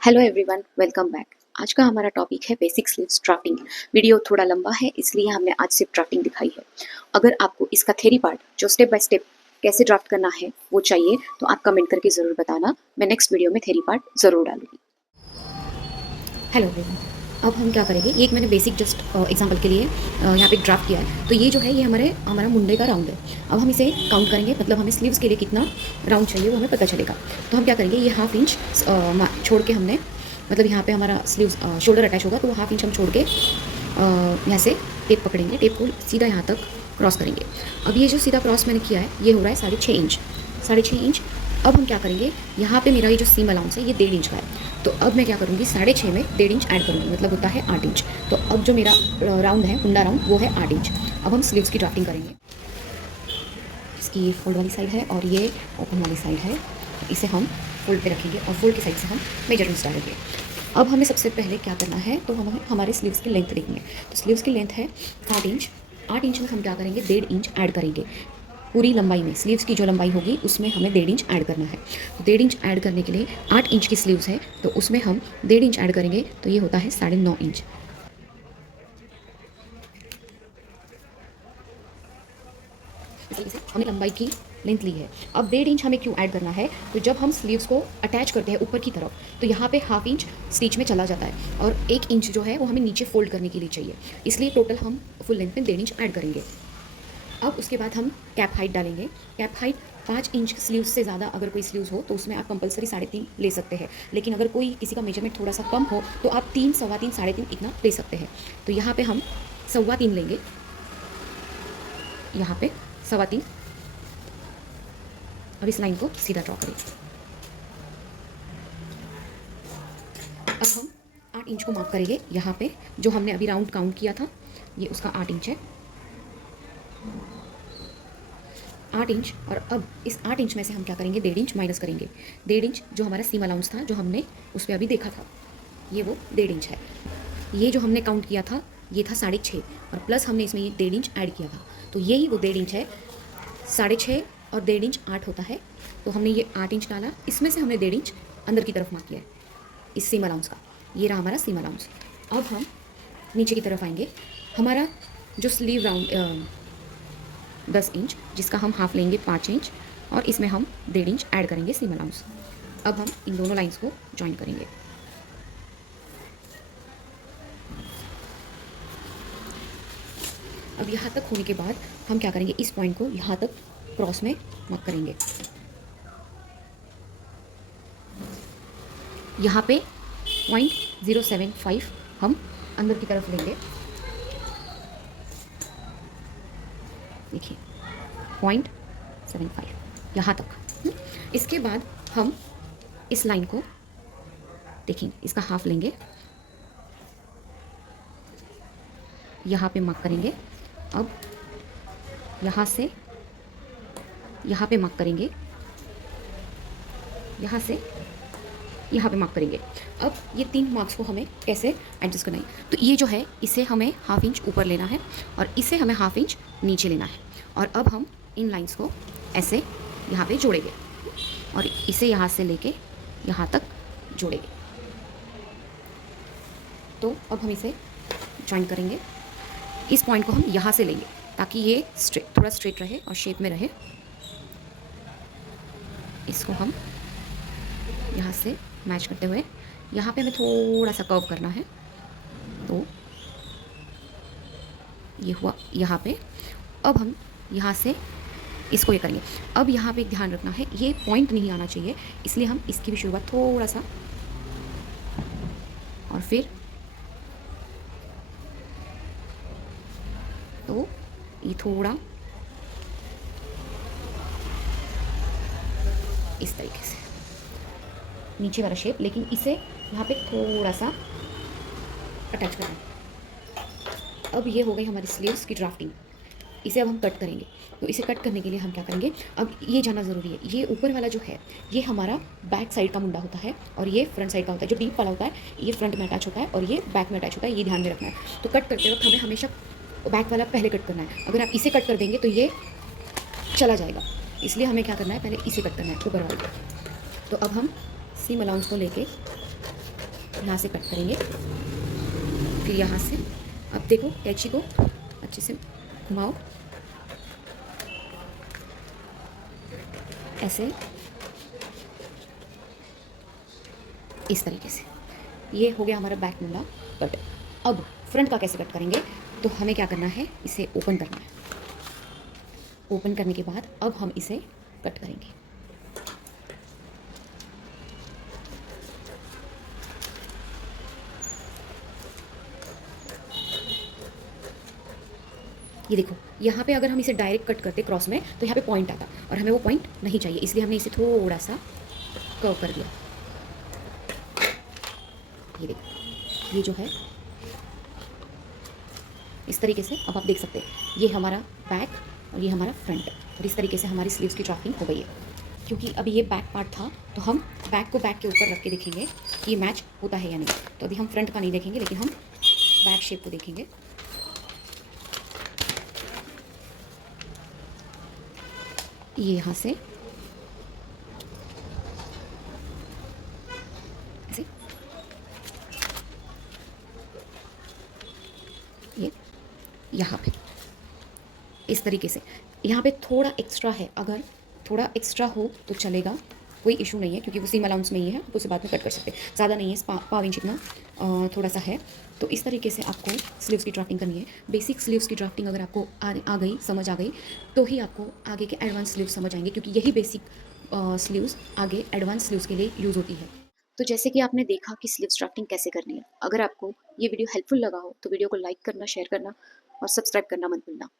Hello everyone, welcome back. आज का हमारा टॉपिक है बेसिक स्लीव्स ड्राफ्टिंग। वीडियो थोड़ा लंबा है इसलिए हमने आज सिर्फ ड्राफ्टिंग दिखाई है। अगर आपको इसका थ्योरी पार्ट जो स्टेप बाय स्टेप कैसे ड्राफ्ट करना है वो चाहिए तो आप कमेंट करके ज़रूर बताना। मैं नेक्स्ट वीडियो में थ्योरी पार्ट ज़रूर डालूंगी। हेलो एवरीवन, अब हम क्या करेंगे, ये एक मैंने बेसिक जस्ट एग्जांपल के लिए यहाँ पे ड्राफ्ट किया है। तो ये जो है ये हमारा मुंडे का राउंड है। अब हम इसे काउंट करेंगे, मतलब हमें स्लीव्स के लिए कितना राउंड चाहिए वो हमें पता चलेगा। तो हम क्या करेंगे, ये हाफ इंच छोड़ के हमने, मतलब यहाँ पे हमारा स्लीव्स शोल्डर अटैच होगा तो वो हाफ इंच हम छोड़ के यहाँ से टेप पकड़ेंगे, टेप को सीधा यहाँ तक क्रॉस करेंगे। अब ये जो सीधा क्रॉस मैंने किया है ये हो रहा है 6.5 इंच, 6.5 इंच। अब हम क्या करेंगे, यहाँ पे मेरा ये जो सीम अलाउंस है ये 1.5 इंच का है। तो अब मैं क्या करूँगी, 6.5 में 1.5 इंच ऐड करूँगी, मतलब होता है 8 इंच। तो अब जो मेरा राउंड है, कुंडा राउंड, वो है 8 इंच। अब हम स्लीव्स की ड्राफ्टिंग करेंगे। इसकी ये फोल्ड वाली साइड है और ये ओपन वाली साइड है। इसे हम फोल्ड पे रखेंगे और फोल्ड की साइड से हम मेजरमेंट्स डालेंगे। अब हमें सबसे पहले क्या करना है, तो हमें हमारे स्लीव्स की लेंथ देखेंगे। तो स्लीव्स की लेंथ है 8 इंच। 8 इंच में हम क्या करेंगे, 1.5 इंच ऐड करेंगे। पूरी लंबाई में स्लीव्स की जो लंबाई होगी उसमें हमें 1.5 इंच ऐड करना है। तो 1.5 इंच ऐड करने के लिए 8 इंच की स्लीव्स है तो उसमें हम 1.5 इंच ऐड करेंगे तो ये होता है 9.5 इंच। इसे हमने लंबाई की लेंथ ली है। अब 1.5 इंच हमें क्यों ऐड करना है, तो जब हम स्लीव्स को अटैच करते हैं ऊपर की तरफ तो यहाँ पे हाफ इंच स्टिच में चला जाता है और 1 इंच जो है वो हमें नीचे फोल्ड करने के लिए चाहिए। इसलिए टोटल हम फुल लेंथ में 1.5 इंच ऐड करेंगे। अब उसके बाद हम कैप हाइट डालेंगे। कैप हाइट 5 इंच स्लीव्स से ज़्यादा अगर कोई स्लीव्स हो तो उसमें आप कंपलसरी 3.5 ले सकते हैं, लेकिन अगर कोई किसी का मेजरमेंट थोड़ा सा कम हो तो आप 3, 3.25, 3.5 इतना ले सकते हैं। तो यहाँ पे हम 3.25 लेंगे, यहाँ पे 3.25 और इस लाइन को सीधा ड्रॉ करें। अब हम 8 इंच को मार्क करेंगे। यहाँ पे जो हमने अभी राउंड काउंट किया था ये उसका 8 इंच है, 8 इंच। और अब इस 8 इंच में से हम क्या करेंगे, 1.5 इंच माइनस करेंगे। 1.5 इंच जो हमारा सीम अलाउंस था, जो हमने उस पर अभी देखा था, ये वो 1.5 इंच है। ये जो हमने काउंट किया था ये था 6.5 और प्लस हमने इसमें ये 1.5 इंच ऐड किया था, तो यही वो 1.5 इंच है। 6.5 और 1.5 इंच 8 होता है, तो हमने ये 8 इंच डाला, इसमें से हमने 1.5 इंच अंदर की तरफ मार्क किया है इस सीम अलाउंस का। ये रहा हमारा सीम अलाउंस। अब हम नीचे की तरफ आएंगे। हमारा जो स्लीव राउंड 10 इंच, जिसका हम हाफ लेंगे 5 इंच और इसमें हम 1.5 इंच ऐड करेंगे सीम अलाउंस। अब हम इन दोनों लाइंस को ज्वाइन करेंगे। अब यहाँ तक होने के बाद हम क्या करेंगे, इस पॉइंट को यहाँ तक क्रॉस में मार्क करेंगे। यहाँ पे 0.075 हम अंदर की तरफ लेंगे, देखिए 0.75 यहाँ तक। इसके बाद हम इस लाइन को देखेंगे, इसका हाफ लेंगे, यहाँ पे मार्क करेंगे। अब यहाँ से यहाँ पे मार्क करेंगे, यहाँ से यहाँ पे मार्क करेंगे। अब ये 3 मार्क्स को हमें कैसे एडजस्ट करना है, तो ये जो है इसे हमें हाफ इंच ऊपर लेना है और इसे हमें हाफ इंच नीचे लेना है। और अब हम इन लाइंस को ऐसे यहाँ पे जोड़ेंगे और इसे यहाँ से लेके यहाँ तक जोड़ेंगे। तो अब हम इसे ज्वाइन करेंगे। इस पॉइंट को हम यहाँ से लेंगे ताकि ये थोड़ा स्ट्रेट रहे और शेप में रहे। इसको हम यहाँ से मैच करते हुए, यहाँ पे हमें थोड़ा सा कर्व करना है, तो ये हुआ यहाँ पे। अब हम यहाँ से इसको ये करेंगे। अब यहाँ पे ध्यान रखना है, ये पॉइंट नहीं आना चाहिए, इसलिए हम इसकी भी शुरुआत थोड़ा सा और फिर तो ये थोड़ा इस तरीके से नीचे वाला शेप, लेकिन इसे यहाँ पे थोड़ा सा अटैच करना है। अब ये हो गई हमारी स्लीव्स की ड्राफ्टिंग। इसे अब हम कट करेंगे। तो इसे कट करने के लिए हम क्या करेंगे, अब ये जानना ज़रूरी है, ये ऊपर वाला जो है ये हमारा बैक साइड का मुंडा होता है और ये फ्रंट साइड का होता है। जो डीप वाला होता है ये फ्रंट में अटैच होता है और ये बैक में अटैच होता है, ये ध्यान में रखना है। तो कट करते वक्त हमें हमेशा बैक वाला पहले कट करना है। अगर आप इसे कट कर देंगे तो ये चला जाएगा, इसलिए हमें क्या करना है, पहले इसे कट करना है ऊपर वाले। तो अब हम सीम अलाउंस को लेके यहाँ से कट करेंगे, फिर यहाँ से अब देखो कैंची को अच्छे से घुमाओ, ऐसे इस तरीके से। ये हो गया हमारा बैक मुंडा कट। अब फ्रंट का कैसे कट करेंगे, तो हमें क्या करना है, इसे ओपन करना है। ओपन करने के बाद अब हम इसे कट करेंगे। ये देखो, यहाँ पे अगर हम इसे डायरेक्ट कट करते क्रॉस में तो यहाँ पे पॉइंट आता, और हमें वो पॉइंट नहीं चाहिए, इसलिए हमने इसे थोड़ा सा कर्व कर दिया। ये देखो, ये जो है इस तरीके से। अब आप देख सकते हैं ये हमारा बैक और ये हमारा फ्रंट, और इस तरीके से हमारी स्लीव्स की ड्राफ्टिंग हो गई है। क्योंकि अभी ये बैक पार्ट था तो हम बैक को बैक के ऊपर रख के देखेंगे कि ये मैच होता है या नहीं। तो अभी हम फ्रंट का नहीं देखेंगे, लेकिन हम बैक शेप को देखेंगे। ये यहाँ से ऐसे, ये यहाँ पे इस तरीके से। यहाँ पे थोड़ा एक्स्ट्रा है, अगर थोड़ा एक्स्ट्रा हो तो चलेगा, कोई इशू नहीं है, क्योंकि वो सीम अलाउंस में ही है, आप उसे बाद में कट कर सकते हैं। ज़्यादा नहीं है, पाव इंच इतना थोड़ा सा है। तो इस तरीके से आपको स्लीव्स की ड्राफ्टिंग करनी है। बेसिक स्लीव्स की ड्राफ्टिंग अगर आपको आ गई, समझ आ गई, तो ही आपको आगे के एडवांस स्लीव्स समझ आएंगे, क्योंकि यही बेसिक स्लीव्स आगे एडवांस स्लीव्स के लिए यूज़ होती है। तो जैसे कि आपने देखा कि स्लीव्स ड्राफ्टिंग कैसे करनी है। अगर आपको ये वीडियो हेल्पफुल लगा हो तो वीडियो को लाइक करना, शेयर करना और सब्सक्राइब करना मत भूलना।